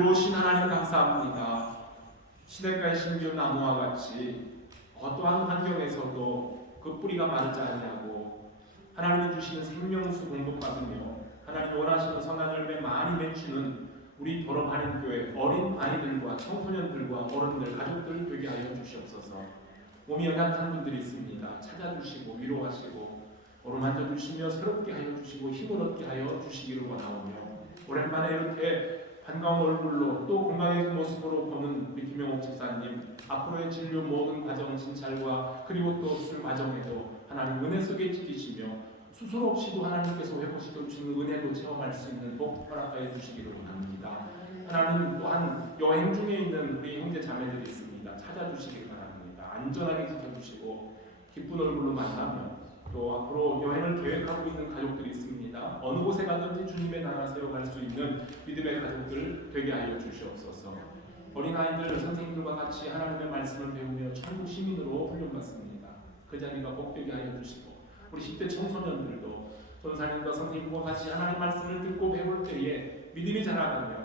자비로우신 하나님 감사합니다. 시냇가의 신비한 나무와 같이 어떠한 환경에서도 그 뿌리가 마르지 아니하고 하나님이 주시는 생명수 공급받으며 하나님이 원하시는 선한 열매 많이 맺히는 우리 도로반인교회 어린 아이들과 청소년들과 어른들, 가족들 되게 하여 주시옵소서. 몸이 연약한 분들이 있습니다. 찾아주시고 위로하시고 어루만져 주시며 새롭게 하여 주시고 힘을 얻게 하여 주시기를 원하오며, 오랜만에 이렇게 반가운 얼굴로 또 건강해진 모습으로 보는 우리 김영옥 집사님, 앞으로의 진료 모든 과정 진찰과 그리고 또 수술 과정에도 하나님 은혜 속에 지키시며 수술 없이도 하나님께서 회복시켜 주시는 은혜도 체험할 수 있는 복 허락하여 주시기를 원합니다. 하나님 또한 여행 중에 있는 우리 형제 자매들이 있습니다. 찾아주시기 바랍니다. 안전하게 지켜주시고 기쁜 얼굴로 만나며 또 앞으로 여행을 계획하고 있는 가족들이 있습니다. 어느 곳에 가든지 주님의 나라 세워갈 수 있는 믿음의 가족들 되게 하여 주시옵소서. 어린아이들 선생님들과 같이 하나님의 말씀을 배우며 천국 시민으로 훈련받습니다. 그 자리가 복되게 하여 주시고, 우리 10대 청소년들도 전사님과 선생님과 같이 하나님 말씀을 듣고 배울 때에 믿음이 자라가며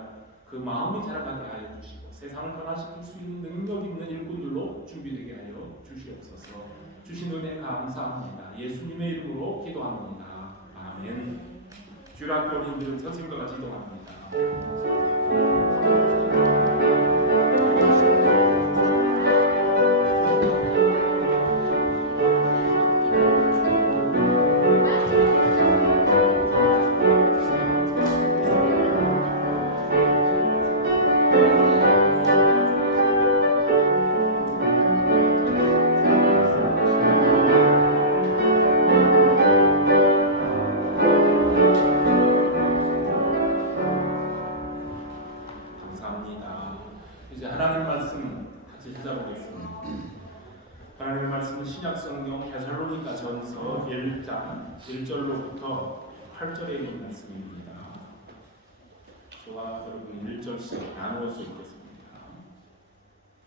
그 마음이 자라가게 하여 주시고 세상을 변화시킬 수 있는 능력 있는 일꾼들로 준비되게 하여 주시옵소서. 주신 은혜 감사합니다. 예수님의 이름으로 기도합니다. 아멘. 주일학교 어린이들은 선생님과 같이 기도합니다. 이제 하나님 말씀 같이 찾아보겠습니다. 하나님의 말씀은 신약성경 데살로니가 전서 1장 1절로부터 8절에 있는 말씀입니다. 저와 여러분 1절씩 나누어서 읽겠습니다.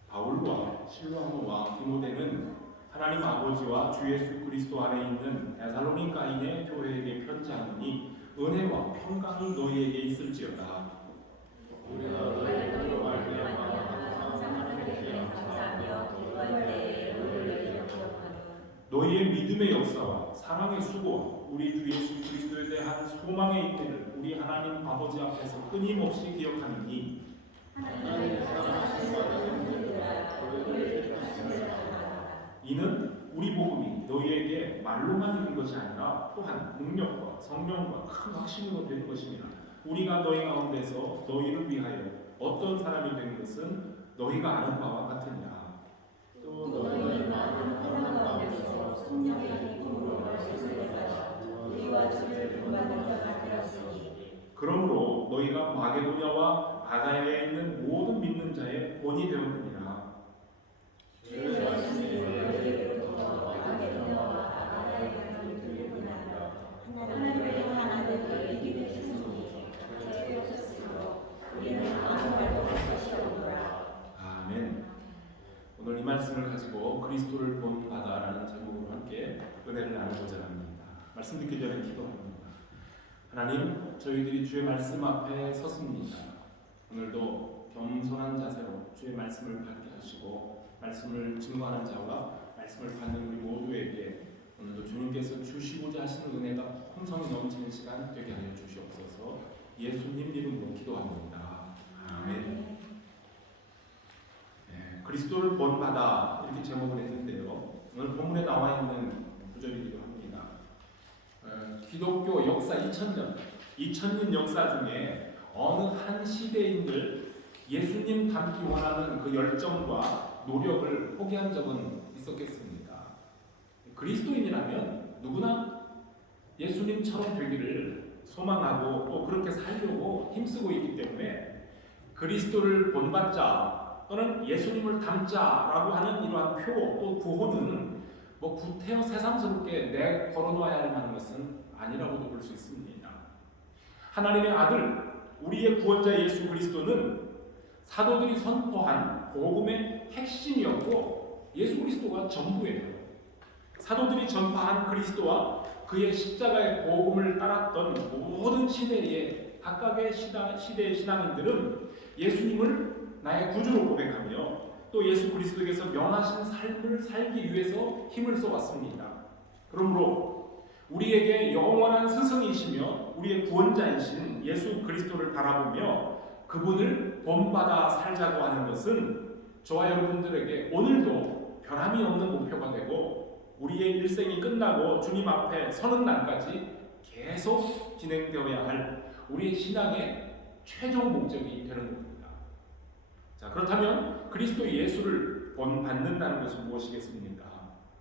바울과 실로아모와 디모데는 하나님 아버지와 주 예수 그리스도 안에 있는 데살로니가인의 교회에게 편지하노니 은혜와 평강이 너희에게 있을지어다. 우리가 너희로 말미암아 너희의 믿음의 역사와 사랑의 수고와 우리 주 예수 그리스도에 대한 소망의 이때를 우리 하나님 아버지 앞에서 끊임없이 기억하느니, 이는 우리 복음이 너희에게 말로만 있는 것이 아니라 또한 능력과 성령과 큰 확신으로 되는 것이니라. 우리가 너희 가운데서 너희를 위하여 어떤 사람이 되는 것은 너희가 아는 바와 같으니라. 또 너희의 마음은 하나님 앞에서 성령의 기쁨으로 우리와 주를 본받는 자가 되었으니, 그러므로 너희가 마게도냐와 아가야에 있는 모든 믿는 자의 본이 되었느니라. 주의 말씀이 너희로부터 마게도냐와 아가야에 들리느니라. 하나님의 하나님을 이기게 했으니 저희로서으로 우리는 아무 말도 할 것이 없노라. 아멘. 오늘 이 말씀을 가지고 그리스도를 본받아라는 제목으로 함께 은혜를 나누고자 합니다. 말씀 듣기 전에 기도합니다. 하나님, 저희들이 주의 말씀 앞에 섰습니다. 오늘도 겸손한 자세로 주의 말씀을 받게 하시고 말씀을 증거하는 자와 말씀을 받는 우리 모두에게 오늘도 주님께서 주시고자 하시는 은혜가 풍성히 넘치는 시간 되게 하여 주시옵소서. 예수님 이름으로 기도합니다. 아멘. 그리스도를 본받아 이렇게 제목을 했는데요. 오늘 본문에 나와 있는 구절이기도 합니다. 기독교 역사 2000년 역사 중에 어느 한 시대인들 예수님 닮기 원하는 그 열정과 노력을 포기한 적은 있었겠습니까? 그리스도인이라면 누구나 예수님처럼 되기를 소망하고 또 그렇게 살려고 힘쓰고 있기 때문에 그리스도를 본받자 또는 예수님을 닮자라고 하는 이러한 표 또 구호는 구태여 새삼스럽게 내 걸어놓아야 할 만한 것은 아니라고도 볼 수 있습니다. 하나님의 아들 우리의 구원자 예수 그리스도는 사도들이 선포한 복음의 핵심이었고 예수 그리스도가 전부예요. 사도들이 전파한 그리스도와 그의 십자가의 복음을 따랐던 모든 시대의 각각의 시대의 신앙인들은 예수님을 나의 구주로 고백하며 또 예수 그리스도께서 명하신 삶을 살기 위해서 힘을 써왔습니다. 그러므로 우리에게 영원한 스승이시며 우리의 구원자이신 예수 그리스도를 바라보며 그분을 본받아 살자고 하는 것은 저와 여러분들에게 오늘도 변함이 없는 목표가 되고 우리의 일생이 끝나고 주님 앞에 서는 날까지 계속 진행되어야 할 우리의 신앙의 최종 목적이 되는 겁니다. 자, 그렇다면 그리스도 예수를 본받는다는 것이 무엇이겠습니까?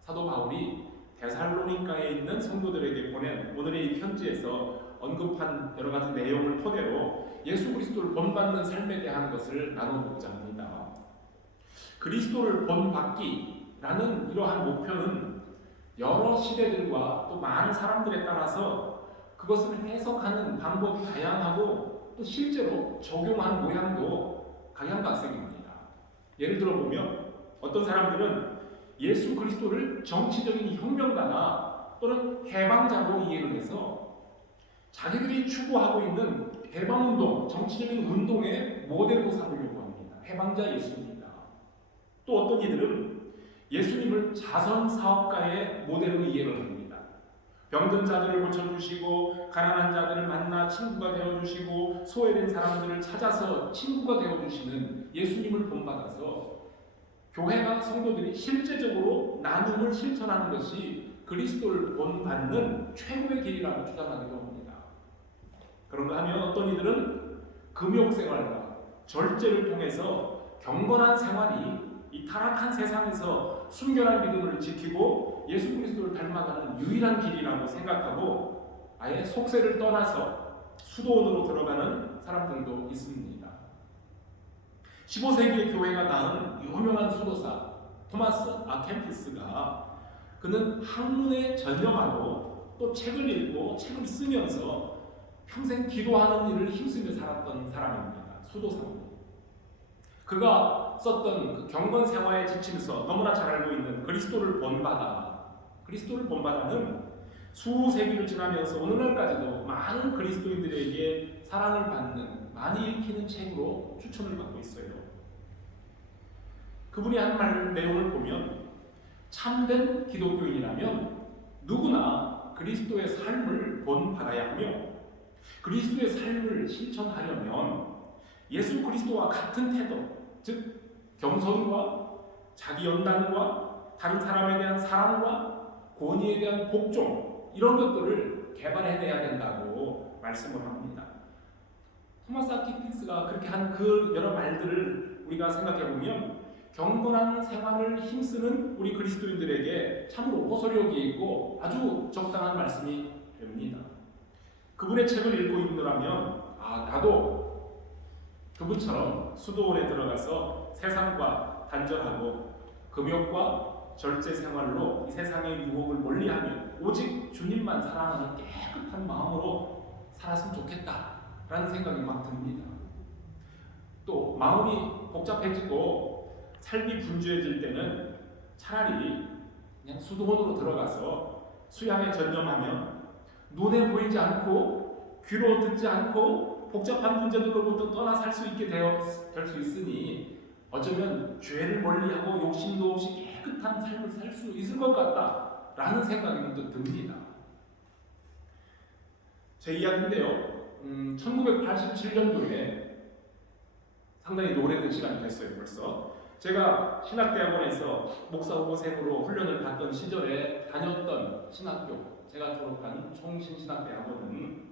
사도 바울이 데살로니가에 있는 성도들에게 보낸 오늘의 이 편지에서 언급한 여러 가지 내용을 토대로 예수 그리스도를 본받는 삶에 대한 것을 나눠보고자 합니다. 그리스도를 본받기라는 이러한 목표는 여러 시대들과 또 많은 사람들에 따라서 그것을 해석하는 방법이 다양하고 또 실제로 적용하는 모양도 각양각색입니다. 예를 들어 보면 어떤 사람들은 예수 그리스도를 정치적인 혁명가나 또는 해방자로 이해를 해서 자기들이 추구하고 있는 해방운동, 정치적인 운동의 모델로 삼으려고 합니다. 해방자 예수입니다. 또 어떤 이들은 예수님을 자선사업가의 모델로 이해를 합니다. 병든 자들을 고쳐주시고 가난한 자들을 만나 친구가 되어주시고 소외된 사람들을 찾아서 친구가 되어주시는 예수님을 본받아서 교회나 성도들이 실제적으로 나눔을 실천하는 것이 그리스도를 본받는 최고의 길이라고 주장하기도 합니다. 그런가 하면 어떤 이들은 금욕생활과 절제를 통해서 경건한 생활이 이 타락한 세상에서 순결한 믿음을 지키고 예수 그리스도를 닮아가는 유일한 길이라고 생각하고 아예 속세를 떠나서 수도원으로 들어가는 사람들도 있습니다. 15세기의 교회가 낳은 유명한 수도사 토마스 아켐피스가 그는 학문에 전념하고 또 책을 읽고 책을 쓰면서 평생 기도하는 일을 힘쓰며 살았던 사람입니다. 수도사입니다. 그가 썼던 그 경건 생활에 지치면서 너무나 잘 알고 있는 그리스도를 본받아는 수세기를 지나면서 오늘날까지도 많은 그리스도인들에게 사랑을 받는 많이 읽히는 책으로 추천을 받고 있어요. 그분이 한 말 내용을 보면 참된 기독교인이라면 누구나 그리스도의 삶을 본받아야 하며 그리스도의 삶을 실천하려면 예수 그리스도와 같은 태도, 즉 겸손과 자기 연단과 다른 사람에 대한 사랑과 권위에 대한 복종 이런 것들을 개발해내야 된다고 말씀을 합니다. 토마스 아퀴핀스가 그렇게 한 그 여러 말들을 우리가 생각해보면 경건한 생활을 힘쓰는 우리 그리스도인들에게 참으로 호소력이 있고 아주 적당한 말씀이 됩니다. 그분의 책을 읽고 있노라면 나도 그분처럼 수도원에 들어가서 세상과 단절하고 금욕과 절제 생활로 이 세상의 유혹을 멀리하며 오직 주님만 사랑하는 깨끗한 마음으로 살았으면 좋겠다라는 생각이 막 듭니다. 또 마음이 복잡해지고 삶이 분주해질 때는 차라리 그냥 수도원으로 들어가서 수양에 전념하면 눈에 보이지 않고 귀로 듣지 않고 복잡한 문제들로부터 떠나 살 수 있게 될 수 있으니 어쩌면 죄를 멀리하고 욕심도 없이 깨끗한 삶을 살 수 있을 것 같다라는 생각이 문득 듭니다. 제 이야기인데요. 1987년도에 상당히 오래된 시간이 됐어요. 벌써 제가 신학대학원에서 목사 후보생으로 훈련을 받던 시절에 다녔던 신학교, 제가 졸업한 총신신학대학원은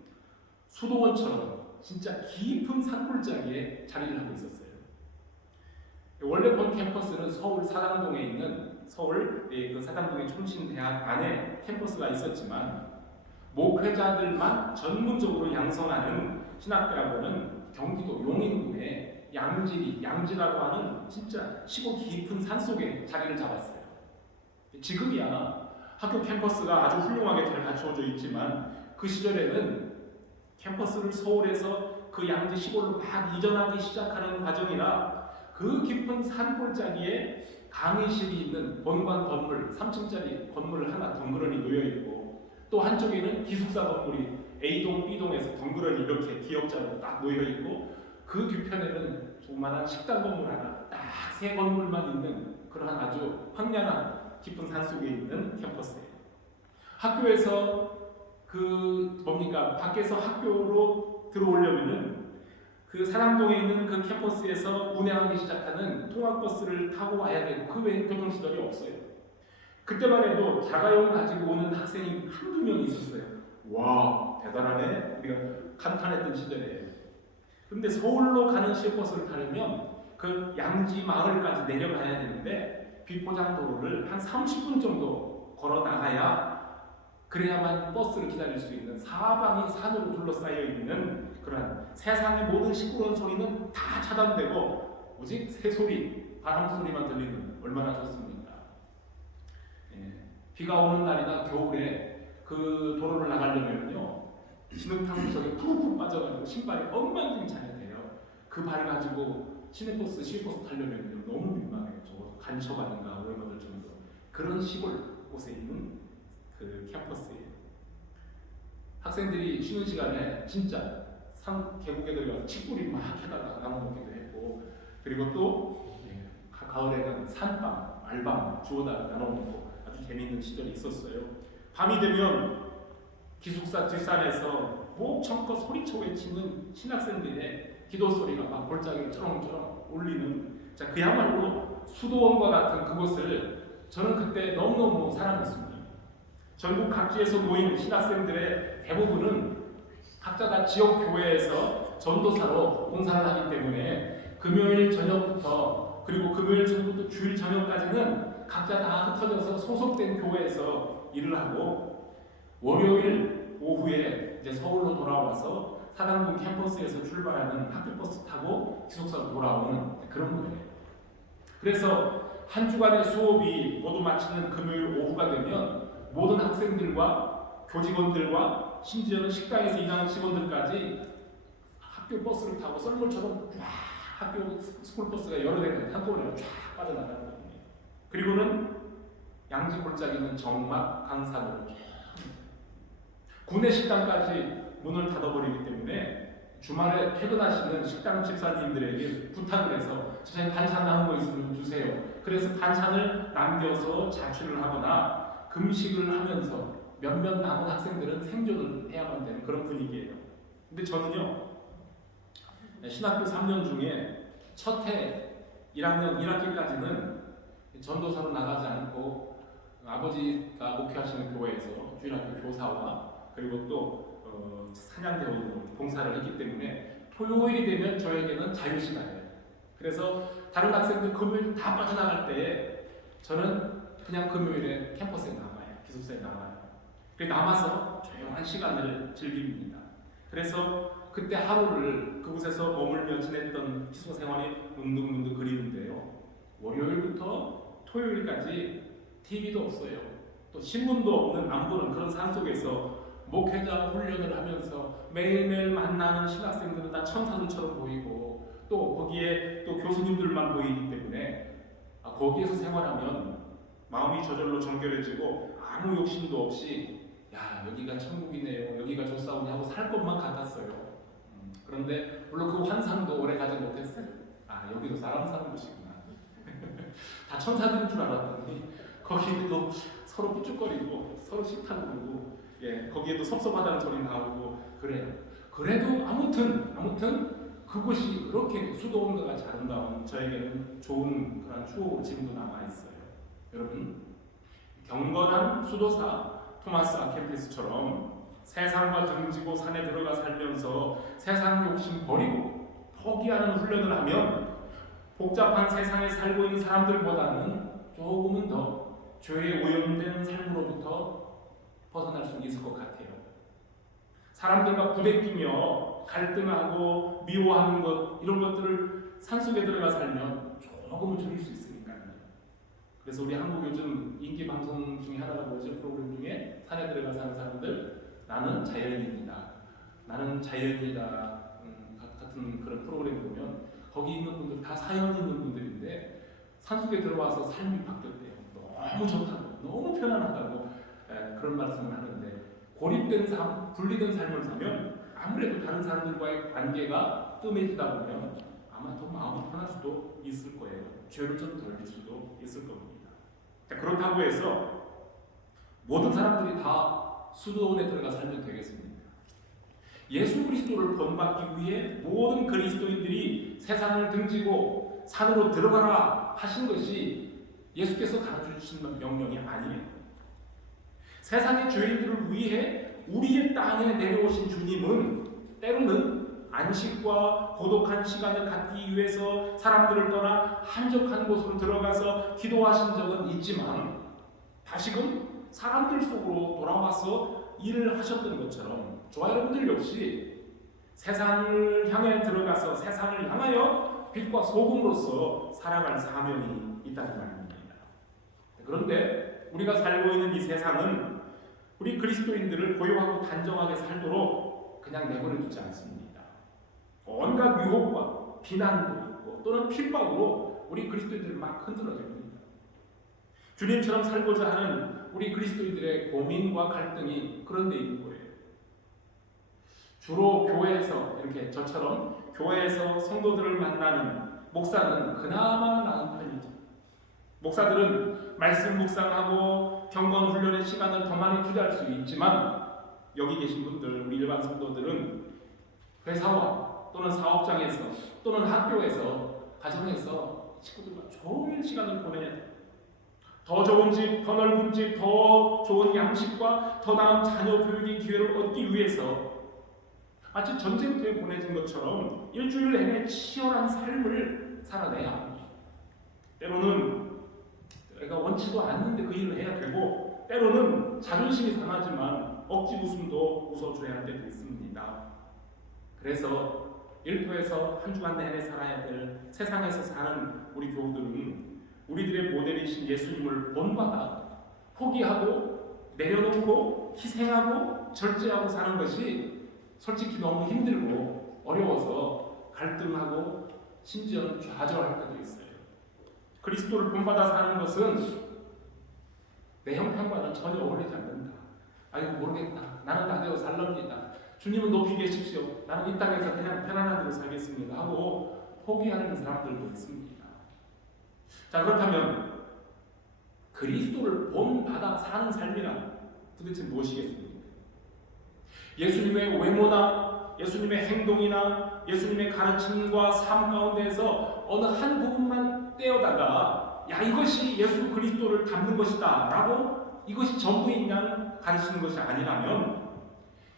수도원처럼 진짜 깊은 산골짜기에 자리를 하고 있었어요. 원래 본 캠퍼스는 서울 사당동에 있는 서울 그 사당동의 총신대학 안에 캠퍼스가 있었지만 목회자들만 전문적으로 양성하는 신학대학원은 경기도 용인군의 양지라고 하는 진짜 시골 깊은 산속에 자리를 잡았어요. 지금이야 학교 캠퍼스가 아주 훌륭하게 잘 갖추어져 있지만 그 시절에는 캠퍼스를 서울에서 그 양지 시골로 막 이전하기 시작하는 과정이라 그 깊은 산골짜기에 강의실이 있는 본관 건물 3층짜리 건물 하나 덩그러니 놓여있고 또 한쪽에는 기숙사 건물이 A동, B동에서 덩그러니 이렇게 기역자로 딱 놓여있고 그 뒤편에는 조그마한 식당 건물 하나, 딱 세 건물만 있는 그러한 아주 황량한 깊은 산속에 있는 캠퍼스예요. 학교에서 그 뭡니까? 밖에서 학교로 들어오려면은 그 사랑동에 있는 그 캠퍼스에서 운행하기 시작하는 통학버스를 타고 와야 되고 그 외엔 교통시설이 없어요. 그때만 해도 자가용 가지고 오는 학생이 한두 명 있었어요. 와, 대단하네. 우리가 감탄했던 시절에. 근데 서울로 가는 시외버스를 타려면 그 양지 마을까지 내려가야 되는데 비포장도로를 한 30분 정도 걸어 나가야 그래야만 버스를 기다릴 수 있는 사방이 산으로 둘러싸여 있는 그런 세상의 모든 시끄러운 소리는 다 차단되고 오직 새소리, 바람 소리만 들리는 얼마나 좋습니까? 예. 비가 오는 날이나 겨울에 그 도로를 나가려면요 진흙탕 속에 푹푹 빠져가지고 신발이 엉망진창이 돼요. 그 발 가지고 시내버스, 시외버스 타려면 너무 민망해요. 적어도 간첩 아닌가 오해받을 정도. 그런 시골 곳에 있는 그 캠퍼스예요. 학생들이 쉬는 시간에 진짜 산 계곡에 들어가서 칡뿌리 막 해다가 나눠 먹기도 했고, 그리고 또 가을에는 산밤, 알밤 주워다 나눠 먹고 아주 재미있는 시절이 있었어요. 밤이 되면 기숙사 뒷산에서 목청껏 소리쳐 외치는 신학생들의 기도 소리가 막 골짜기를 쩌렁쩌렁 울리는, 자 그야말로 수도원과 같은 그곳을 저는 그때 너무너무 사랑했습니다. 전국 각지에서 모인 신학생들의 대부분은 각자 다 지역 교회에서 전도사로 봉사를 하기 때문에 금요일 저녁부터 그리고 금요일 전부터 주일 저녁까지는 각자 다 흩어져서 소속된 교회에서 일을 하고, 월요일 오후에 이제 서울로 돌아와서 사당동 캠퍼스에서 출발하는 학교버스 타고 기숙사로 돌아오는 그런 거예요. 그래서 한 주간의 수업이 모두 마치는 금요일 오후가 되면 모든 학생들과 교직원들과 심지어는 식당에서 일하는 직원들까지 학교 버스를 타고 썰물처럼 쫙 학교 스쿨버스가 여러 대가 한꺼번에 쫙 빠져나가는 거거든요. 그리고는 양지 골짜기는 정막 강산으로 쫙 구내 식당까지 문을 닫아버리기 때문에 주말에 퇴근하시는 식당 집사님들에게 부탁을 해서 집사님 반찬 남은 거 있으면 주세요. 그래서 반찬을 남겨서 자취를 하거나 금식을 하면서 몇몇 남은 학생들은 생존을 해야만 되는 그런 분위기예요. 근데 저는요 신학교 3년 중에 첫 해 1학년 1학기까지는 전도사로 나가지 않고 아버지가 목회하시는 교회에서 주일학교 교사와 그리고 또 사냥대원으로 봉사를 했기 때문에 토요일이 되면 저에게는 자유시간이에요. 그래서 다른 학생들 금요일 다 빠져나갈 때에 저는 그냥 금요일에 캠퍼스에 남아요. 기숙사에 남아요. 남아서 조용한 시간을 즐깁니다. 그래서 그때 하루를 그곳에서 머물며 지냈던 기숙사 생활이 문득문득 그리운데요. 월요일부터 토요일까지 TV도 없어요. 또 신문도 없는 안 보는 그런 산속에서 목회자 훈련을 하면서 매일매일 만나는 신학생들은 다 천사들처럼 보이고 또 거기에 또 교수님들만 보이기 때문에 거기에서 생활하면 마음이 저절로 정결해지고 아무 욕심도 없이 야 여기가 천국이네요, 여기가 좋사오니 하고 살 것만 같았어요. 그런데 물론 그 환상도 오래 가지 못했어요. 아 여기도 사람 사는 곳이구나. 다 천사들인 줄 알았더니 거기도 서로 삐죽거리고 서로 식탐 부르고 거기에도 섭섭하다는 소리 나오고 그래요. 그래도 아무튼 그곳이 그렇게 수도원과 같이 아름다운 저에게는 좋은 그런 추억으로 지금도 남아있어요. 여러분 경건한 수도사 토마스 아케필스처럼 세상과 등지고 산에 들어가 살면서 세상 욕심 버리고 포기하는 훈련을 하면 복잡한 세상에 살고 있는 사람들보다는 조금은 더 죄에 오염된 삶으로부터 벗어날 수 있을 것 같아요. 사람들과 부대끼며 갈등하고 미워하는 것 이런 것들을 산속에 들어가 살면 조금은 줄일 수 있으니까요. 그래서 우리 한국 요즘 인기 방송 중에 하나가 뭐죠? 프로그램 중에 산에 들어가 사는 사람들 나는 자연인이다, 나는 자연이다 같은 그런 프로그램 보면 거기 있는 분들 다 사연 있는 분들인데 산속에 들어와서 삶이 바뀌었대요. 너무 좋다고, 너무 편안하다고 그런 말씀을 하는데 고립된 삶, 분리된 삶을 사면 아무래도 다른 사람들과의 관계가 뜸해지다 보면 아마 더 마음이 편할 수도 있을 거예요. 죄를 좀 덜릴 수도 있을 겁니다. 자, 그렇다고 해서 모든 사람들이 다 수도원에 들어가 살면 되겠습니까? 예수 그리스도를 본받기 위해 모든 그리스도인들이 세상을 등지고 산으로 들어가라 하신 것이 예수께서 가르쳐주신 명령이 아니에요. 세상의 죄인들을 위해 우리의 땅에 내려오신 주님은 때로는 안식과 고독한 시간을 갖기 위해서 사람들을 떠나 한적한 곳으로 들어가서 기도하신 적은 있지만 다시금 사람들 속으로 돌아와서 일을 하셨던 것처럼 저와 여러분들 역시 세상을 향해 들어가서 세상을 향하여 빛과 소금으로서 살아갈 사명이 있다는 말입니다. 그런데 우리가 살고 있는 이 세상은 우리 그리스도인들을 고요하고 단정하게 살도록 그냥 내버려 두지 않습니다. 온갖 유혹과 비난도 있고 또는 핍박으로 우리 그리스도인들을 막 흔들어 댑니다. 주님처럼 살고자 하는 우리 그리스도인들의 고민과 갈등이 그런 데 있는 거예요. 주로 교회에서 이렇게 저처럼 교회에서 성도들을 만나는 목사는 그나마 나은 편이죠. 목사들은 말씀 묵상하고 경건 훈련의 시간을 더 많이 투자할 수 있지만 여기 계신 분들, 우리 일반 성도들은 회사와 또는 사업장에서 또는 학교에서 가정에서 친구들과 종일 시간을 보내야 돼요. 더 좋은 집, 더 넓은 집, 더 좋은 양식과 더 나은 자녀 교육의 기회를 얻기 위해서 마치 전쟁터에 보내진 것처럼 일주일 내내 치열한 삶을 살아내야 합니다. 때로는 내가 원치도 않는데 그 일을 해야 되고 때로는 자존심이 상하지만 억지 웃음도 웃어줘야 할 때도 있습니다. 그래서 일터에서 한 주간 내내 살아야 될 세상에서 사는 우리 교우들은 우리들의 모델이신 예수님을 본받아 포기하고 내려놓고 희생하고 절제하고 사는 것이 솔직히 너무 힘들고 어려워서 갈등하고 심지어는 좌절할 때도 있어요. 그리스도를 본받아 사는 것은 내 형편과는 전혀 어울리지 않는다. 아이고 모르겠다. 나는 나대로 살랍니다. 주님은 높이 계십시오. 나는 이 땅에서 그냥 편안한 대로 살겠습니다 하고 포기하는 사람들도 있습니다. 자, 그렇다면 그리스도를 본받아 사는 삶이란 도대체 무엇이겠습니까? 예수님의 외모나 예수님의 행동이나 예수님의 가르침과 삶 가운데에서 어느 한 부분만 떼어다가 야 이것이 예수 그리스도를 닮는 것이다 라고 이것이 전부인 양 가르치는 것이 아니라면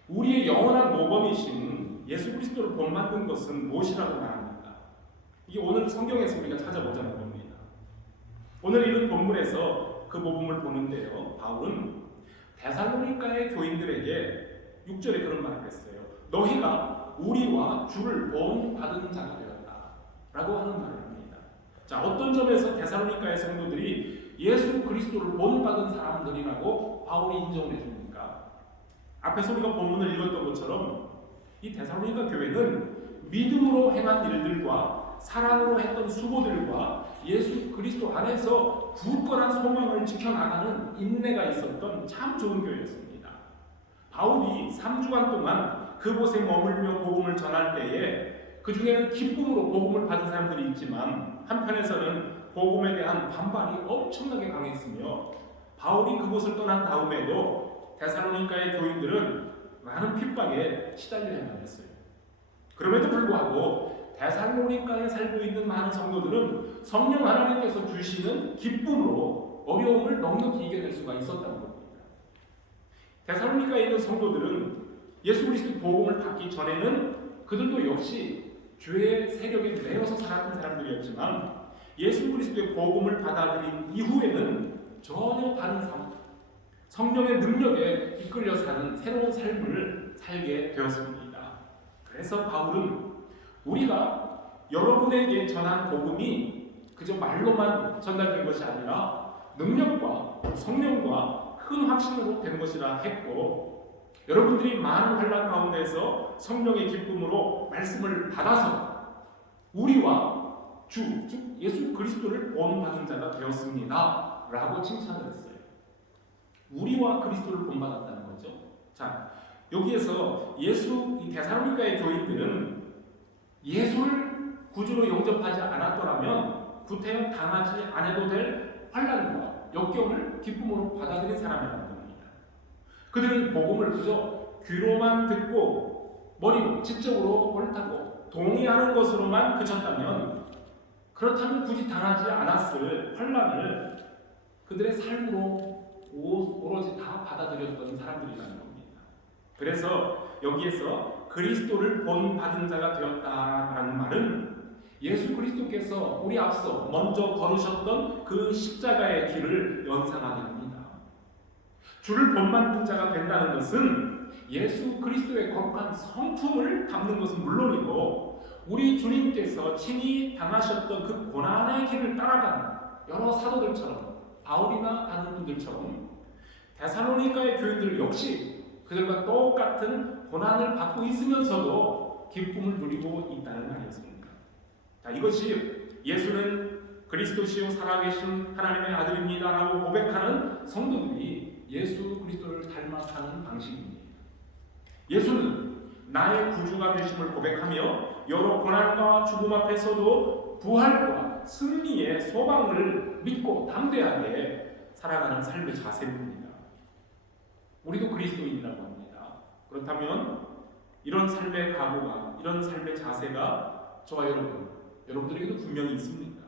우리의 영원한 모범이신 예수 그리스도를 본받는 것은 무엇이라고 말합니까? 이게 오늘 성경에서 우리가 찾아보자는 겁니다. 오늘 읽은 본문에서 그 모범을 보는데요, 바울은 데살로니가의 교인들에게 6절에 그런 말을 했어요. 너희가 우리와 주를 본받은 자가 되었다 라고 하는 말을 합니다. 자, 어떤 점에서 데살로니가의 성도들이 예수 그리스도를 본받은 사람들이라고 바울이 인정을 해줍니까? 앞에서 우리가 본문을 읽었던 것처럼 이 데살로니가 교회는 믿음으로 행한 일들과 사랑으로 했던 수고들과 예수 그리스도 안에서 굳건한 소망을 지켜나가는 인내가 있었던 참 좋은 교회였습니다. 바울이 3주간 동안 그곳에 머물며 복음을 전할 때에 그 중에는 기쁨으로 복음을 받은 사람들이 있지만 한편에서는 복음에 대한 반발이 엄청나게 강했으며 바울이 그곳을 떠난 다음에도 데살로니가의 교인들은 많은 핍박에 시달려야만 했어요. 그럼에도 불구하고 데살로니가에 살고 있는 많은 성도들은 성령 하나님께서 주시는 기쁨으로 어려움을 넉넉히 이겨낼 수가 있었다는 겁니다. 데살로니가에 있는 성도들은 예수 그리스도 복음을 받기 전에는 그들도 역시 죄의 세력에 매여서 살았던 사람들이었지만 예수 그리스도의 복음을 받아들인 이후에는 전혀 다른 삶, 성령의 능력에 이끌려 사는 새로운 삶을 살게 되었습니다. 그래서 바울은 우리가 여러분에게 전한 복음이 그저 말로만 전달된 것이 아니라 능력과 성령과 큰 확신으로 된 것이라 했고 여러분들이 많은 환난 가운데서 성령의 기쁨으로 말씀을 받아서 우리와 주, 즉 예수 그리스도를 본받은 자가 되었습니다 라고 칭찬을 했어요. 우리와 그리스도를 본받았다는 거죠. 자, 여기에서 이 데살로니가의 교인들은 예수를 구주로 영접하지 않았더라면 구태여 당하지 않아도 될 환난과 역경을 기쁨으로 받아들인 사람이라는 겁니다. 그들은 복음을 그저 귀로만 듣고 머리로 지적으로 옳다고 동의하는 것으로만 그쳤다면, 그렇다면 굳이 당하지 않았을 환난을 그들의 삶으로 오로지 다 받아들였던 사람들이라는 겁니다. 그래서 여기에서 그리스도를 본받은 자가 되었다라는 말은 예수 그리스도께서 우리 앞서 먼저 걸으셨던 그 십자가의 길을 연상하게 합니다. 주를 본받는 자가 된다는 것은 예수 그리스도의 거룩한 성품을 담는 것은 물론이고, 우리 주님께서 친히 당하셨던 그 고난의 길을 따라간 여러 사도들처럼, 바울이나 다른 분들처럼 데살로니가의 교인들 역시 그들과 똑같은 고난을 받고 있으면서도 기쁨을 누리고 있다는 말이었습니다. 자, 이것이 예수는 그리스도시요 살아계신 하나님의 아들입니다 라고 고백하는 성도들이 예수 그리스도를 닮아 사는 방식입니다. 예수는 나의 구주가 되심을 고백하며 여러 고난과 죽음 앞에서도 부활과 승리의 소망을 믿고 담대하게 살아가는 삶의 자세입니다. 우리도 그리스도인이라고 합니다. 그렇다면 이런 삶의 각오가, 이런 삶의 자세가 저와 여러분들에게도 분명히 있습니다.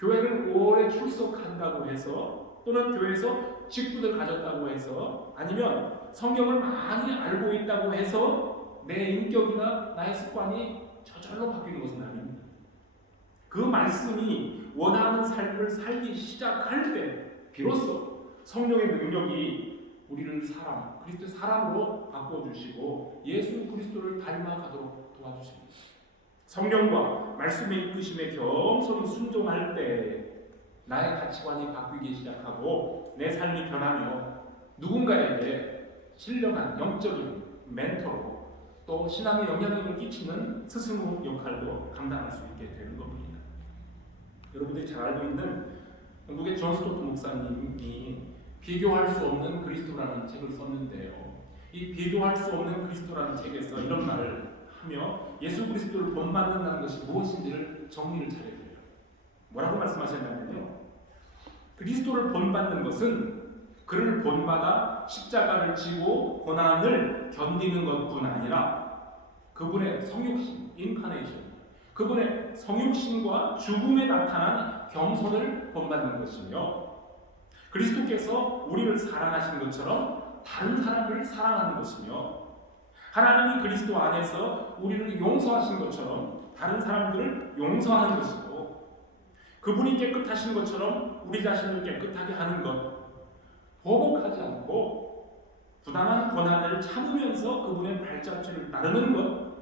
교회를 오래 출석한다고 해서, 또는 교회에서 직분을 가졌다고 해서, 아니면 성경을 많이 알고 있다고 해서 내 인격이나 나의 습관이 저절로 바뀌는 것은 아닙니다. 그 말씀이 원하는 삶을 살기 시작할 때 비로소 성령의 능력이 우리를 그리스도의 사람으로 바꿔주시고 예수 그리스도를 닮아가도록 도와주십니다. 성령과 말씀의 이끄심에 겸손히 순종할 때 나의 가치관이 바뀌기 시작하고 내 삶이 변하며 누군가에게 신령한 영적인 멘토로, 또 신앙의 영향력을 끼치는 스승의 역할도 감당할 수 있게 되는 겁니다. 여러분들이 잘 알고 있는 영국의 존 스토트 목사님이 비교할 수 없는 그리스도라는 책을 썼는데요. 이 비교할 수 없는 그리스도라는 책에서 이런 말을 하며 예수 그리스도를 본받는다는 것이 무엇인지를 정리를 잘해줘요. 뭐라고 말씀하셨냐면요, 그리스도를 본받는 것은 그를 본받아 십자가를 지고 고난을 견디는 것뿐 아니라 그분의 성육신, 인카네이션, 그분의 성육신과 죽음에 나타난 겸손을 본받는 것이며, 그리스도께서 우리를 사랑하신 것처럼 다른 사람을 사랑하는 것이며, 하나님이 그리스도 안에서 우리를 용서하신 것처럼 다른 사람들을 용서하는 것이고, 그분이 깨끗하신 것처럼 우리 자신을 깨끗하게 하는 것, 보복하지 않고 부당한 고난을 참으면서 그분의 발자취를 따르는 것,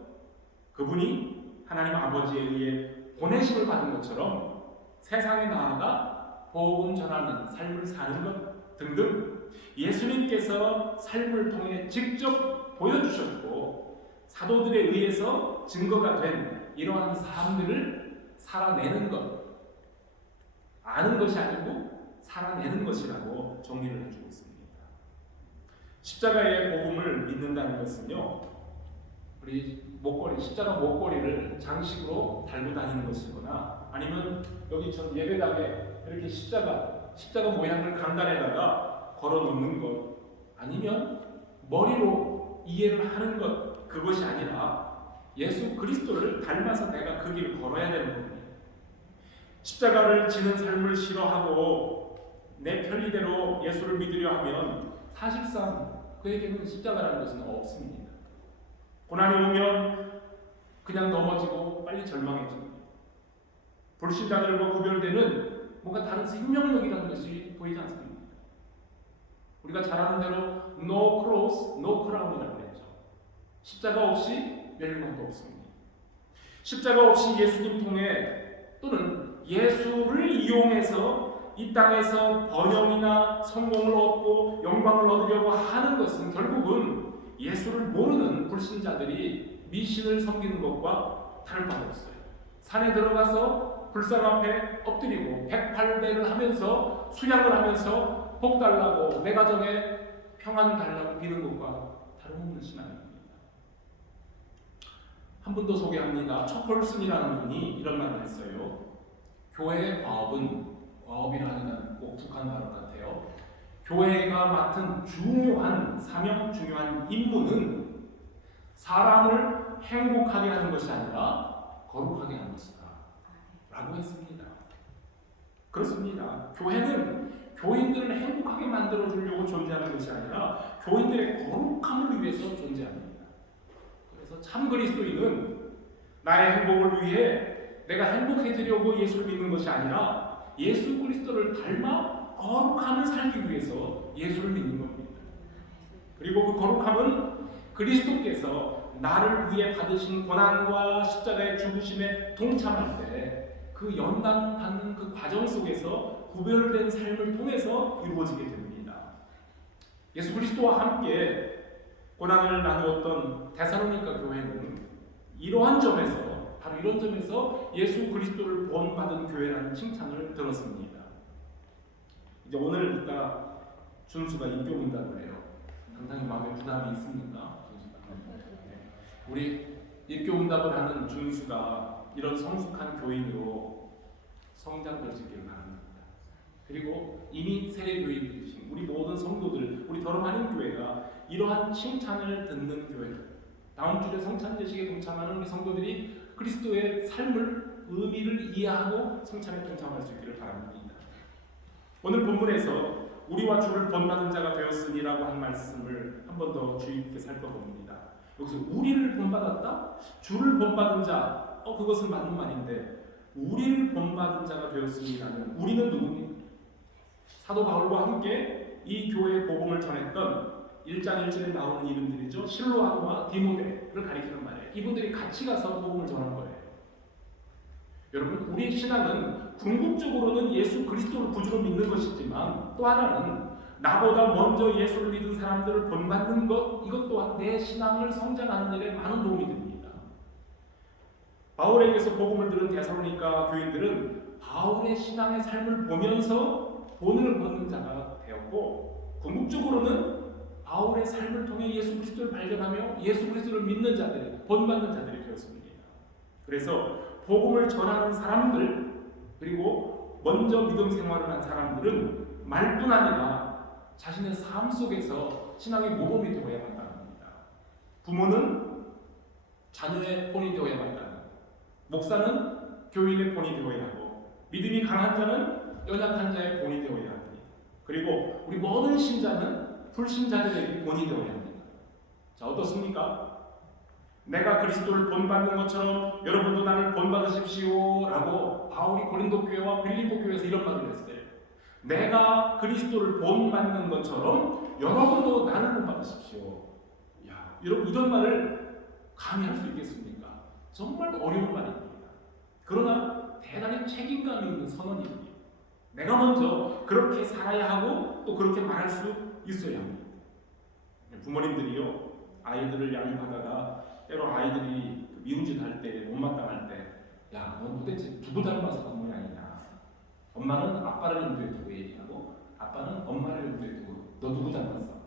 그분이 하나님 아버지에 의해 보내심을 받은 것처럼 세상에 나아가 복음 전하는 삶을 사는 것 등등, 예수님께서 삶을 통해 직접 보여주셨고 사도들에 의해서 증거가 된 이러한 삶들을 살아내는 것, 아는 것이 아니고 살아내는 것이라고 정리를 해주고 있습니다. 십자가의 복음을 믿는다는 것은요, 우리 십자가 목걸이를 장식으로 달고 다니는 것이거나, 아니면 여기 전 예배당에 이렇게 십자가 모양을 강단에다가 걸어 놓는 것, 아니면 머리로 이해를 하는 것, 그것이 아니라 예수 그리스도를 닮아서 내가 그 길을 걸어야 되는 겁니다. 십자가를 지는 삶을 싫어하고 내 편리대로 예수를 믿으려 하면 사실상 그에게는 십자가라는 것은 없습니다. 고난이 오면 그냥 넘어지고 빨리 절망해집니다. 불신자들과 구별되는 뭔가 다른 생명력이라는 것이 보이지 않습니다. 우리가 잘 아는 대로 No cross, no crown이라고 했죠. 십자가 없이 멸망도 없습니다. 십자가 없이 예수님 통해, 또는 예수를 이용해서 이 땅에서 번영이나 성공을 얻고 영광을 얻으려고 하는 것은 결국은 예수를 모르는 불신자들이 미신을 섬기는 것과 다를 바가 없어요. 산에 들어가서 불상 앞에 엎드리고 108배를 하면서 수양을 하면서 복 달라고, 내 가정에 평안 달라고 비는 것과 다름없는 신앙입니다. 한 분 더 소개합니다. 초콜슨이라는 분이 이런 말을 했어요. 교회의 과업이라는 꼭 북한 발음 같아요. 교회가 맡은 중요한 사명, 중요한 임무는 사람을 행복하게 하는 것이 아니라 거룩하게 하는 것이다 라고 했습니다. 그렇습니다. 교회는 교인들을 행복하게 만들어주려고 존재하는 것이 아니라 교인들의 거룩함을 위해서 존재합니다. 그래서 참 그리스도인은 나의 행복을 위해 내가 행복해지려고 예수를 믿는 것이 아니라 예수 그리스도를 닮아 거룩함을 살기 위해서 예수를 믿는 겁니다. 그리고 그 거룩함은 그리스도께서 나를 위해 받으신 고난과 십자가의 죽으심에 동참할 때 그 연단 받는 그 과정 속에서 구별된 삶을 통해서 이루어지게 됩니다. 예수 그리스도와 함께 고난을 나누었던 데살로니가 교회는 이러한 점에서 바로 이런 점에서 예수 그리스도를 본받은 교회라는 칭찬을 들었습니다. 이제 오늘 이따 준수가 입교문답을 해요. 상당히 마음에 부담이 있습니까? 준수가. 우리 입교문답을 하는 준수가 이런 성숙한 교인으로 성장될 수 있기를 바랍니다. 그리고 이미 세례교인들이신 우리 모든 성도들, 우리 더러마린 교회가 이러한 칭찬을 듣는 교회, 다음 주에 성찬 예식에 동참하는 우리 성도들이 그리스도의 삶을 의미를 이해하고 성찬에 동참할 수 있기를 바랍니다. 오늘 본문에서 우리와 주를 본받은 자가 되었으니라고 한 말씀을 한 번 더 주의 깊게 살펴봅니다. 여기서 우리를 본받았다? 주를 본받은 자, 그것은 맞는 말인데 우리를 본받은 자가 되었으니라는 우리는 누구입니까? 사도 바울과 함께 이 교회의 복음을 전했던 1장 1절에 나오는 이름들이죠. 실로암과 디모데를 가리키는 말이에요. 이분들이 같이 가서 복음을 전한 거예요. 여러분, 우리의 신앙은 궁극적으로는 예수 그리스도를 구주로 믿는 것이지만 또 하나는 나보다 먼저 예수를 믿은 사람들을 본받는 것, 이것 또한 내 신앙을 성장하는 일에 많은 도움이 됩니다. 바울에게서 복음을 들은 데살로니가 교인들은 바울의 신앙의 삶을 보면서 본을 벗는 자가 되었고 궁극적으로는 바울의 삶을 통해 예수 그리스도를 발견하며 예수 그리스도를 믿는 자들이, 본받는 자들이 되었습니다. 그래서 복음을 전하는 사람들, 그리고 먼저 믿음 생활을 한 사람들은 말뿐 아니라 자신의 삶 속에서 신앙의 모범이 되어야 한답니다. 부모는 자녀의 본이 되어야 한다. 목사는 교인의 본이 되어야 하고 믿음이 강한 자는 연약한 자의 본이 되어야 합니다. 그리고 우리 모든 신자는 불신자들에게 본이 되어야 합니다. 자, 어떻습니까? 내가 그리스도를 본받는 것처럼 여러분도 나를 본받으십시오 라고 바울이 고린도 교회와 빌립보 교회에서 이런 말을 했어요. 내가 그리스도를 본받는 것처럼 여러분도 나를 본받으십시오. 야, 여러분 이런 말을 감히 할 수 있겠습니까? 정말 어려운 말입니다. 그러나 대단히 책임감이 있는 선언입니다. 내가 먼저 그렇게 살아야 하고 또 그렇게 말할 수 있어야 합니다. 부모님들이요, 아이들을 양육하다가 때로 아이들이 미움짓 할 때, 못마땅할 때, 야, 넌 도대체 누구 닮아서 부모이 아니냐? 엄마는 아빠를 염두에 두고 얘기하고, 아빠는 엄마를 염두에 두고, 너 누구 닮았어?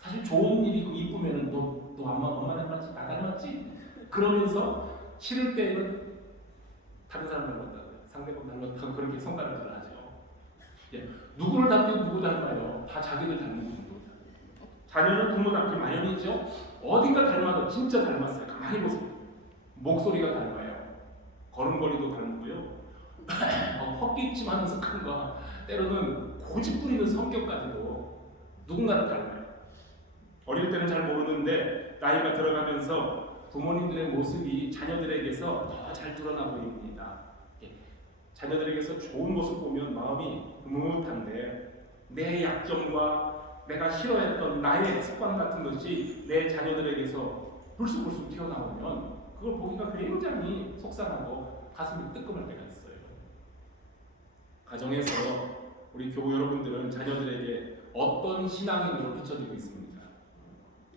사실 좋은 일이 이쁘면은 너 엄마 닮았지? 나 닮았지? 그러면서 싫을 때는 다른 사람 닮았다고, 상대방 닮았다고 그렇게 손가락질을 하죠. 예, 누구를 닮든 누구 닮아요? 다 자기들 닮는 거죠. 자녀는 부모 닮기 마련이죠. 어딘가 닮아도 진짜 닮았어요. 가만히 보세요. 목소리가 닮아요. 걸음걸이도 닮고요. 헛기침하는 습관과 때로는 고집부리는 성격까지도 누군가를 닮아요. 어릴 때는 잘 모르는데 나이가 들어가면서 부모님들의 모습이 자녀들에게서 더 잘 드러나 보입니다. 자녀들에게서 좋은 모습 보면 마음이 흐뭇한데 내 약점과 내가 싫어했던 나의 습관 같은 것이 내 자녀들에게서 불쑥불쑥 튀어나오면 그걸 보기가 굉장히 속상하고 가슴이 뜨끔할 때가 있어요. 가정에서 우리 교우 여러분들은 자녀들에게 어떤 신앙인으로 비춰지고 있습니까?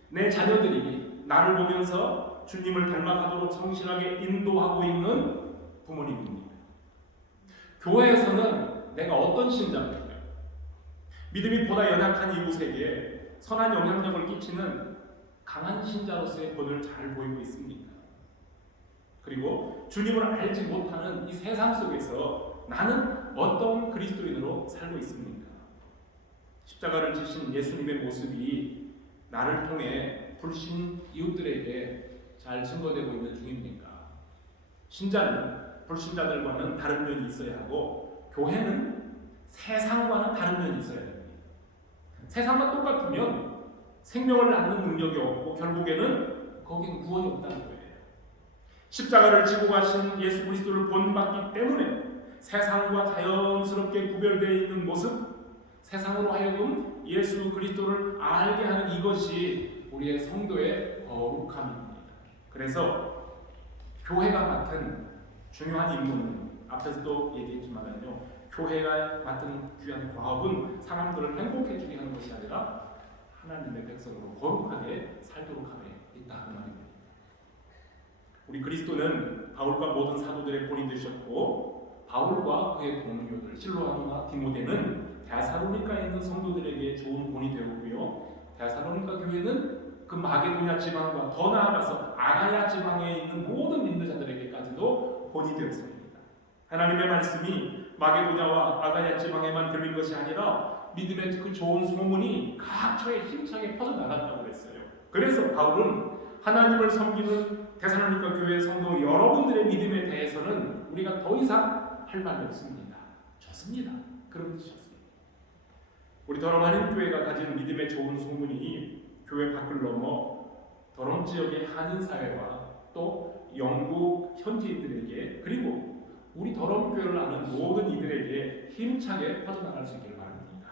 내 자녀들이 나를 보면서 주님을 닮아가도록 성실하게 인도하고 있는 부모님입니다. 교회에서는 내가 어떤 신자입니까? 믿음이 보다 연약한 이웃에게 선한 영향력을 끼치는 강한 신자로서의 본을 잘 보이고 있습니까? 그리고 주님을 알지 못하는 이 세상 속에서 나는 어떤 그리스도인으로 살고 있습니까? 십자가를 지신 예수님의 모습이 나를 통해 불신 이웃들에게 잘 증거되고 있는 중입니까? 신자는 불신자들과는 다른 면이 있어야 하고, 교회는 세상과는 다른 면이 있어야 됩니다. 세상과 똑같으면 생명을 낳는 능력이 없고 결국에는 거기는 구원이 없다는 거예요. 십자가를 지고 가신 예수 그리스도를 본받기 때문에 세상과 자연스럽게 구별되어 있는 모습, 세상으로 하여금 예수 그리스도를 알게 하는 이것이 우리의 성도의 거룩함입니다. 그래서 교회가 맡은 중요한 임무는 앞에서도 얘기했지만요, 교회가 맡은 귀한 과업은 사람들을 행복해지게 하는 것이 아니라 하나님의 백성으로 거룩하게 살도록 함에 있다 하는 말입니다. 우리 그리스도는 바울과 모든 사도들의 본이 되셨고, 바울과 그의 동료들 실로아노나 디모데는 데살로니가에 있는 성도들에게 좋은 본이 되었고요, 데살로니가 교회는 그 마게도냐 지방과 더 나아가서 아가야 지방에 있는 모든 믿는자들에게까지도 본이 되었습니다. 하나님의 말씀이 마게도냐와 아가야 지방에만 들린 것이 아니라 믿음의 그 좋은 소문이 각처에 힘차게 퍼져나갔다고 했어요. 그래서 바울은 하나님을 섬기는 데살로니가 교회 성도 여러분들의 믿음에 대해서는 우리가 더 이상 할 말이 없습니다. 좋습니다. 그런 뜻이었습니다. 우리 더러마는 교회가 가진 믿음의 좋은 소문이 교회 밖을 넘어 더럼 지역의 한인 사회와 또 영국 현지인들에게, 그리고 우리 더럼 교회를 아는 모든 이들에게 힘차게 퍼져나갈 수 있기를 바랍니다.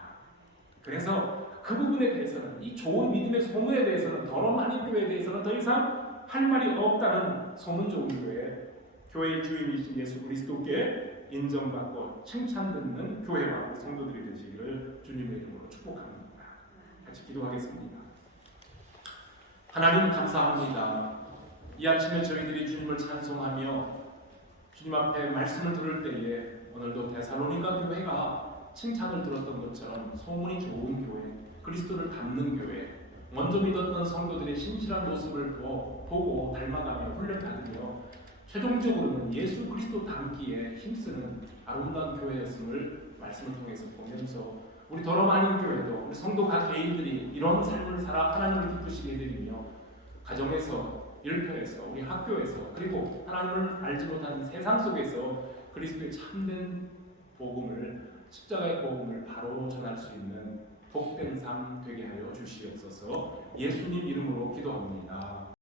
그래서 그 부분에 대해서는, 이 좋은 믿음의 소문에 대해서는, 더럼 한인 교회에 대해서는 더 이상 할 말이 없다는 소문 좋은 교회, 교회의 주인이신 예수 그리스도께 인정받고 칭찬받는 교회와 성도들이 되시기를 주님의 이름으로 축복합니다. 같이 기도하겠습니다. 하나님 감사합니다. 이 아침에 저희들이 주님을 찬송하며 주님 앞에 말씀을 들을 때에 오늘도 데살로니가 교회가 칭찬을 들었던 것처럼 소문이 좋은 교회, 그리스도를 닮는 교회, 먼저 믿었던 성도들의 신실한 모습을 보고 닮아가며 훈련하며 최종적으로는 예수 그리스도 닮기에 힘쓰는 아름다운 교회였음을 말씀을 통해서 보면서 우리 더러 많은 교회도 우리 성도 각 개인들이 이런 삶을 살아 하나님을 기쁘시게 해드리며 가정에서, 일터에서, 우리 학교에서, 그리고 하나님을 알지 못하는 세상 속에서 그리스도의 참된 복음을, 십자가의 복음을 바로 전할 수 있는 복된 삶 되게 하여 주시옵소서. 예수님 이름으로 기도합니다.